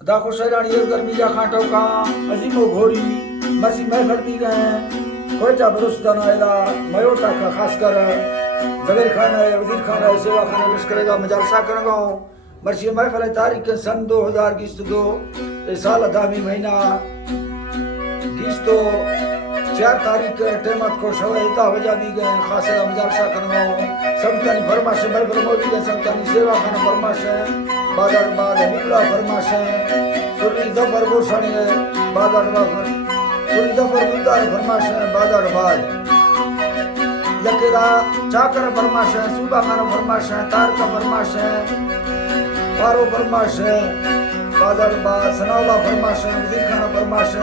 दाखो शहरानी गर्मी जा खाटो का अजीमो घोरी मसी महफल भी गए कोयटा बरुस्तान आयला मयोटा का खासकर जगीर खान है वजीर खान है सेवा खान है लश्करेगा मजालसा करेगा मर्शी महफल तारीख सन 2000 किस्तो साल दामी महीना किस्तो 4 तारीख टेमत को शवाइदा वजा भी गए खासे मजालसा करेगा सबतनी फरमाश महफल मोदी के सबतनी सेवा खान फरमाश बाजार बाद निकला फरमाश सुरी जफर गोशानी बाजार बाद सुरी जफर गुलदार फरमाश बाजार बाद यकेदा चाकर फरमाश सूबा खान फरमाश तार का फरमाश पारो फरमाश बाजार बाद सनाउला फरमाश वजीर खान फरमाश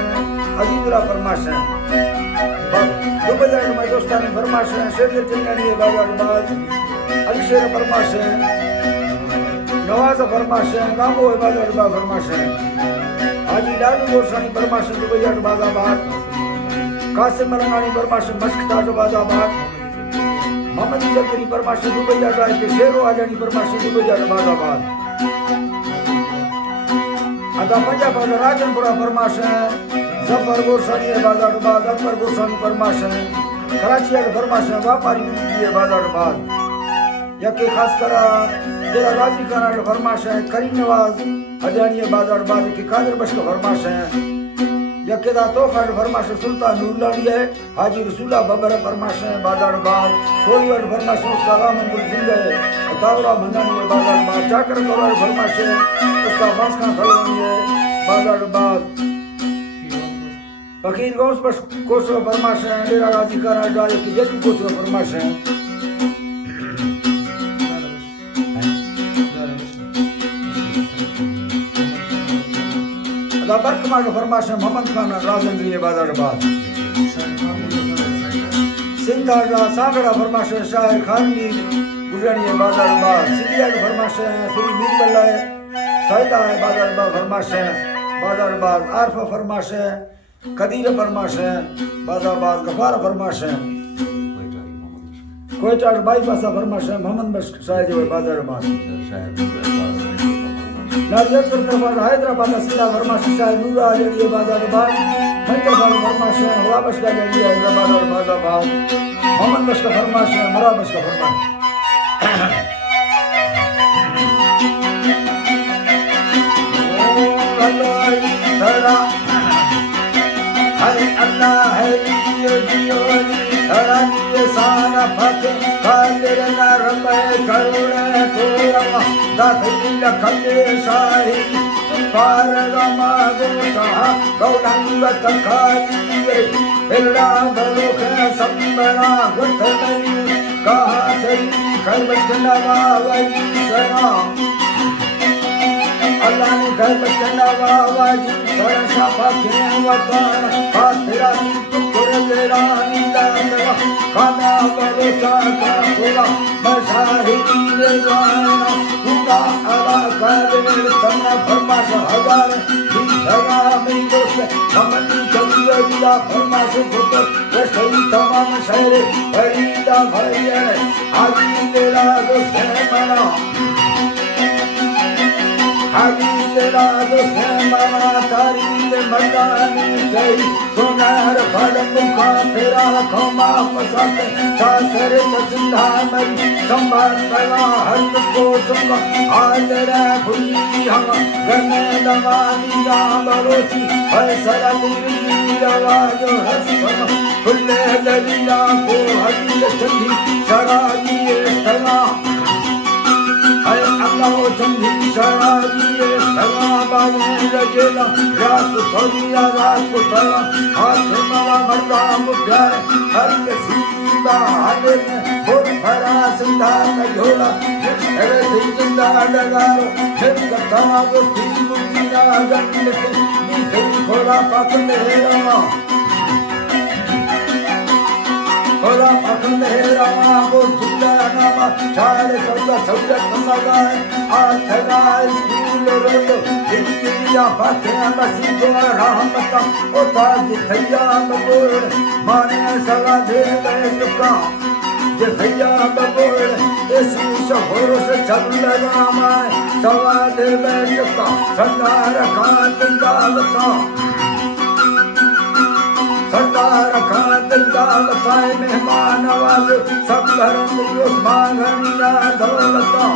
अजीजुला फरमाश दुबई में दोस्तानी फरमाश शेर चंगानी बाजार बाद अलीशेर फरमाश नवाज फरमाश गामो बाजार बाद फरमाश हाजी लालू गोसानी फरमाश दुबई बाजाबाद कासिम मलंगानी फरमाश मस्कताज बाजाबाद मोहम्मद जकरी फरमाश दुबई जाए के शेरो आजानी फरमाश दुबई बाजाबाद अदा पंजाब राजनपुरा फरमाश जफर गोसानी बाजाबाद अकबर गोसानी फरमाश कराची फरमाश व्यापारी बाजाबाद यके खास करा तेरा राजी खाना फरमाश है करीम नवाज अजानी बाजार बाज के कादर बश का फरमाश है यकेदा तोखा फरमाश सुल्तान नूरलानी है हाजी रसूला बबर फरमाश है बाजार बाज कोई फरमाश उसका रामन गुल है तावरा मंदानी है बाजार बाज चाकर तोरा फरमाश है उसका बासखा खलवानी है बाजार बाज फकीर गौस बश कोसो फरमाश है तेरा राजी खाना जाए कि जदी कोसो फरमाश है बरकमा का फरमाश है मोहम्मद खान राजंद्री बाजारबाद सिंधा का सागड़ा फरमाश है शाहिर खान भी गुजरानी बाजारबाद सिंधिया का फरमाश है सुरी मीरबल्ला है सईदा है बाजारबाद फरमाश है बाजारबाद आरफा फरमाश है कदीर फरमाश है बाजारबाद गफार फरमाश है कोयटा बाईपासा फरमाश है मोहम्मद बश शाहिद बाजारबाद नारियतपुर तरफ हैदराबाद सीधा फरमाश शाह नूरा अली बाजारबाद हैदराबाद फरमाश है वापस का जल्दी हैदराबाद और बाजारबाद मोहम्मद बश का फरमाश है मराबश का फरमाश अल्लाह है जियो रानी सारा फते काले ना रमे करुणे तोरा दाखिल लखले शाही पार रमा गोटा गौरंग तखाई बिलड़ा बलोखे संबरा गुठनी कहा सही खरबचनवा वही सरा अल्लाह ने घर बचनवा वही सरा शाफा के वतन पाथरा कुरलेरानी दानवा खाना बलोचा का पूरा मशाहिदी रे जाना पूरा अला काले तना फरमाश हजार धरा में दोस्त हमनी चलिए दिया फरमाश फुट वही तमाम शहर बरीदा भैया आजी तेरा दोस्त मना आजी तेरा दोस्त मना तारी दे मदानी गई सोनार फड़ मुखा तेरा खमा मसाते सासर तसिंधा मरी संभाल कला हर को सुंगा आदरा भुली हम गने दवानी राम रोची फैसला लीरी रवाजो हसम खुले दरिया को हकील चंदी शराबी सला अय अल्लाह चंदी शराबी सला बाने रजेला रात खोलिया रात तला हाथ मला मर्दा मुख्यार हर सीधा हाले और भरा सिंधा का झोला अरे जिंदा लगारो फिर कथा को सी मुक्तिया गंड से खोला पाक मेरा खोला पाक मेरा वो जिंदा नामा चार कौला सब्जत लगाए आठगा स्कूल रोलो जिंदगिया फातिहा मसीह रहमत ओ ताज थैया मगोर माने सवा दे टुका ये भैया बबोल इसी शोर से चल लगा मैं सवा दिल बैठता सरदार खान दावता सरदार खान दावता मेहमान नवाज सब धर्म उस्मान गनिया दौलता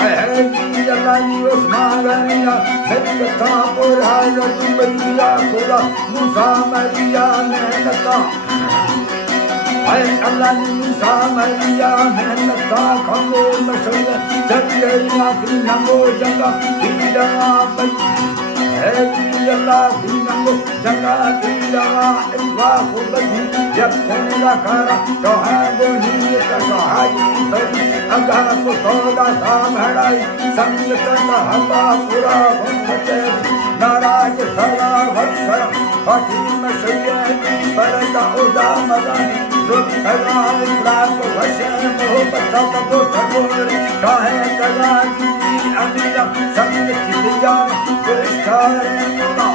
है जी अल्लाह उस्मान गनिया कथा पूरा दुबैया पूरा मुसा मरिया मेहनता है अल्लाह मुसा मरिया मेहनता खंगो मशल जगैया की नमो जंगा पीड़ा है जी अल्लाह की नमो जंगा पीड़ा इवा खुबदी यखना करा तो है बोली का सहाय बड़ी अगा को तोदा सामड़ाई संगतन हवा पूरा होते नाराज सरा भक्कर फातिमा सैयदी परदा उदा मदानी जो सदा इखलास वशन मोहब्बत का तो सगोर काहे कला की अमीरा संग की जान पुरस्कार मोला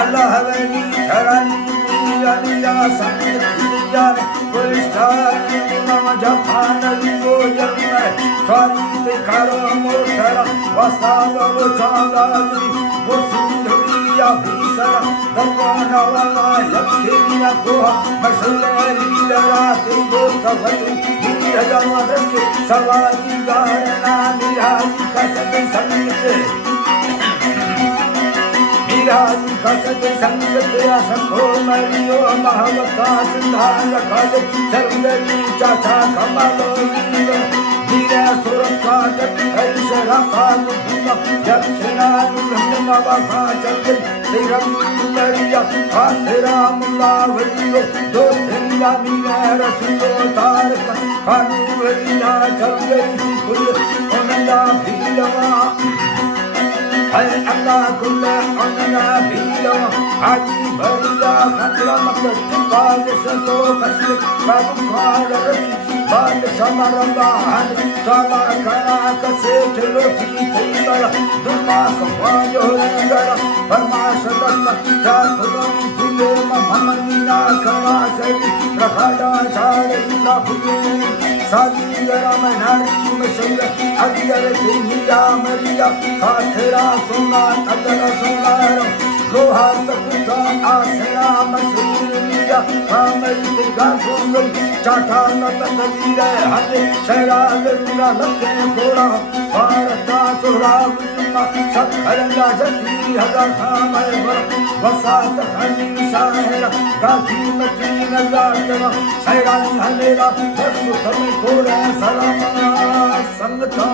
अल्लाह वली शरण अलिया संग की जान पुरस्कार मोला जहान को जन्नत स्वारी करो मोटरा वसाव वो चांदाली वो सुंदरिया भीसरा दरवाना वाला यक्षिया को मशलेली लराती दोस्त भली दी हजार के सवारी गारना निराजी कसद संगत निराजी कसद संगत असखो मरियो महवता सिंधान रखद चंदनी चाचा कमलो धीरे सुरक्षा जट ऐशरा काल यक्षिया नुरंगमा बाबा चंद तिरम मरिया आखिरा मुल्ला वलियो दो धनिया मीरा रसूलो तारक खानू वलिया चंद कुल ओनला भीलवा है अल्लाह कुल ओनला भीलवा आजी भरिया खतरा मत बाल सतो कस बाबू खाल रखी बाल समरबान साला खाना कसे ठलोटी थीबला दुमा कवायो रंगरा परमाश दस्त जाखुदम फुले महमनीना कवा सरी रखाडा छाड़े इला फुले सादी गरम नारी मशल अदियर दुनिया मरिया खाथरा सोना अदर सोनार लोहा तकुता आसरा मसूरिया कामई गागुल चाटा नत नदीरे हदे शरा लुरा लखे कोड़ा भारता सुराब सब खरंगा जती हगा खामय वसात खनी साहरा काठी मती नजात शरा हमेरा बस तुम कोड़ा सलाम संगता